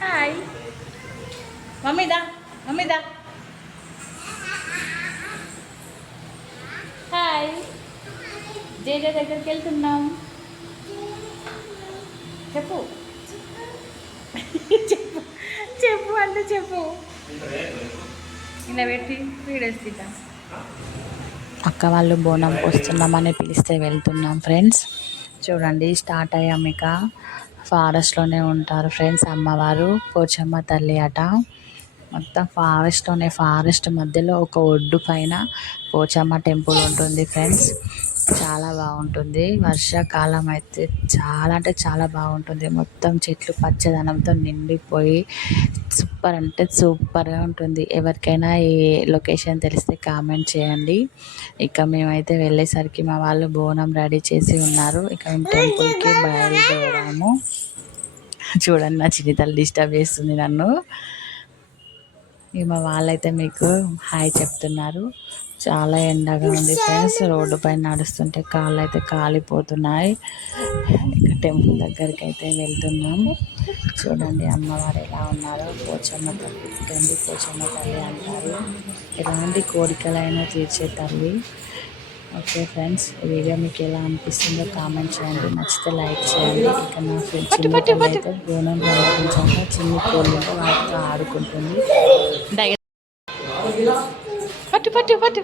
Hi మమ్మీదా మమ్మీదా hi జేజే దగ్గరికి వెళ్తున్నాం చెప్పు చెప్పు చెప్పు అంటే చెప్పు ఇలా పెట్టి వీడియోస్ తీద్దాం. అక్క వాళ్ళు బోనం పోస్తున్నామని పిలిస్తే వెళ్తున్నాం ఫ్రెండ్స్. చూడండి స్టార్ట్ అయ్యాం. ఇక ఫారెస్ట్లోనే ఉంటారు ఫ్రెండ్స్ అమ్మవారు పోచమ్మ తల్లి అట. మొత్తం ఫారెస్ట్ మధ్యలో ఒక ఒడ్డు పైన పోచమ్మ టెంపుల్ ఉంటుంది ఫ్రెండ్స్. చాలా బాగుంటుంది. వర్షాకాలం అయితే చాలా అంటే చాలా బాగుంటుంది. మొత్తం చెట్లు పచ్చదనంతో నిండిపోయి సూపర్ అంటే సూపర్గా ఉంటుంది. ఎవరికైనా ఈ లొకేషన్ తెలిస్తే కామెంట్ చేయండి. ఇక మేమైతే వెళ్ళేసరికి మా వాళ్ళు బోనం రెడీ చేసి ఉన్నారు. ఇక మేము టెంపుల్కి బయలుదేరాము. చూడండి నా చిన్ని తల్లి డిస్టర్బ్ చేస్తుంది నన్ను. ఇక మా వాళ్ళైతే మీకు హాయ్ చెప్తున్నారు. చాలా ఎండగా ఉంది ఫ్రెండ్స్. రోడ్డు పైన నడుస్తుంటే కాళ్ళు అయితే కాలిపోతున్నాయి. ఇక టెంపుల్ దగ్గరికి అయితే వెళ్తున్నాం. చూడండి అమ్మవారు ఎలా ఉన్నారో. పోచమ్మ తల్లి గండి పోచమ్మ తల్లి అంటారు. ఎలాంటి కోరికలైనా తీర్చే తల్లి. ఓకే ఫ్రెండ్స్, ఈ వీడియో మీకు ఎలా అనిపిస్తుందో కామెంట్ చేయండి. నచ్చితే లైక్ చేయండి. ఇక నా ఫ్రెండ్ చిన్న తల్లి అయితే బోనం రంగరించాక చిన్ని కోళ్ళుంటే వాటితో ఆడుకుంటుంది. పట్టు పట్టు పట్టు